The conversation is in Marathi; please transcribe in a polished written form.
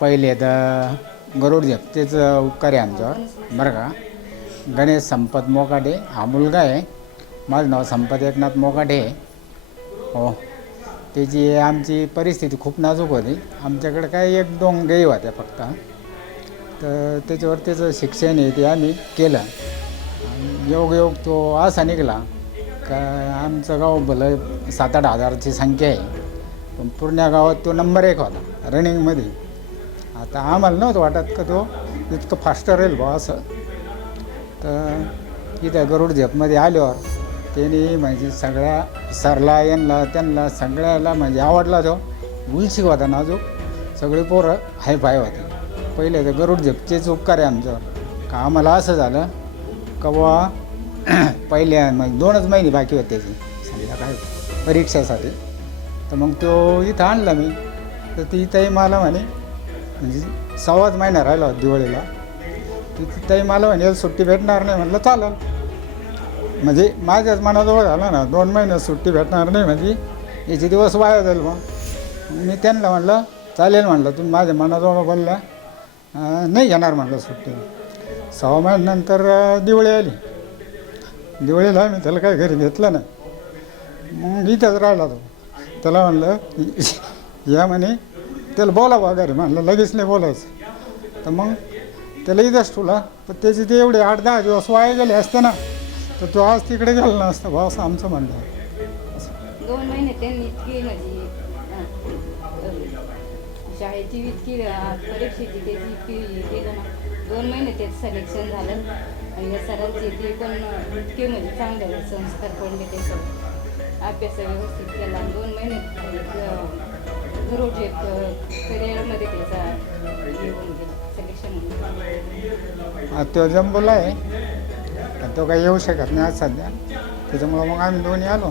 पहिले तर गरुड झेपतेच उपकार आहे आमच्यावर बरं का. गणेश संपत मोकाटे हा मुलगा आहे. माझं नाव संपत एकनाथ मोकाटे आहे. हो, त्याची आमची परिस्थिती खूप नाजूक होती. आमच्याकडे काय 1-2 गायी होत्या फक्त. तर त्याच्यावर त्याचं शिक्षण आहे ते आम्ही केलं. योग तो असा निघाला का आमचं गाव भलं 7-8 हजाराची संख्या आहे, पण पूर्ण गावात तो नंबर 1 होता रनिंगमध्ये. आता आम्हाला नव्हतं वाटत का तो इतकं फास्ट राहील बा असं. तर इथं गरुड झेपमध्ये आल्यावर त्यांनी म्हणजे सगळ्या सरला यांना त्यांना सगळ्याला म्हणजे आवडला. तो उलशी होता नाजूक, सगळे पोरं हायफाय होते. पहिले तर गरुड झेपचेच उपकार आहे आमच्यावर. का आम्हाला असं झालं का बुवा पहिल्या म्हणजे 2च महिने बाकी होते त्याची समजा काय परीक्षेसाठी. तर मग तो इथं आणला मी. तर ती ताई मला म्हणे म्हणजे 6वाच महिना राहिला होता दिवाळीला. ती ताई मला म्हणे सुट्टी भेटणार नाही. म्हटलं चालेल. म्हणजे माझ्याच मनाजवळ झालं ना 2 महिन्यात सुट्टी भेटणार नाही म्हणजे याचे दिवस वाया जाईल. मग मी त्यांना म्हटलं चालेल. म्हटलं तुम्ही माझ्या मनाजवळ बोलला नाही घेणार म्हटलं सुट्टी. 6 महिन्यानंतर दिवाळी आली. दिवाळीला मी त्याला काय घरी घेतलं नाही. मग इथंच राहिला तो. त्याला म्हणलं या म्हणे त्याला बोलावं घरी. म्हणलं लगेच नाही बोलायचं. तर मग त्याला इथंच ठेवला. पण त्याचे ते एवढे 8-10 दिवस वाया गेले असते ना तर तो आज तिकडे गेला नसता भाऊ असं आमचं म्हणणं आहे. 2 महिने त्यांनी इतकी म्हणजे शाळेची इतकी परीक्षेची त्याची इतकी केलं ना. 2 महिने त्याचं सिलेक्शन झालं आणि या सरांची ती पण इतके म्हणजे चांगले संस्कार पडले. त्याचं अभ्यास व्यवस्थित केला. 2 महिने गरुड करिअरमध्ये त्याचा येऊन गेला सिलेक्शन. तो जंबोला आहे. तो काही येऊ शकत नाही आज सध्या. त्याच्यामुळं मग आम्ही दोन्ही आलो.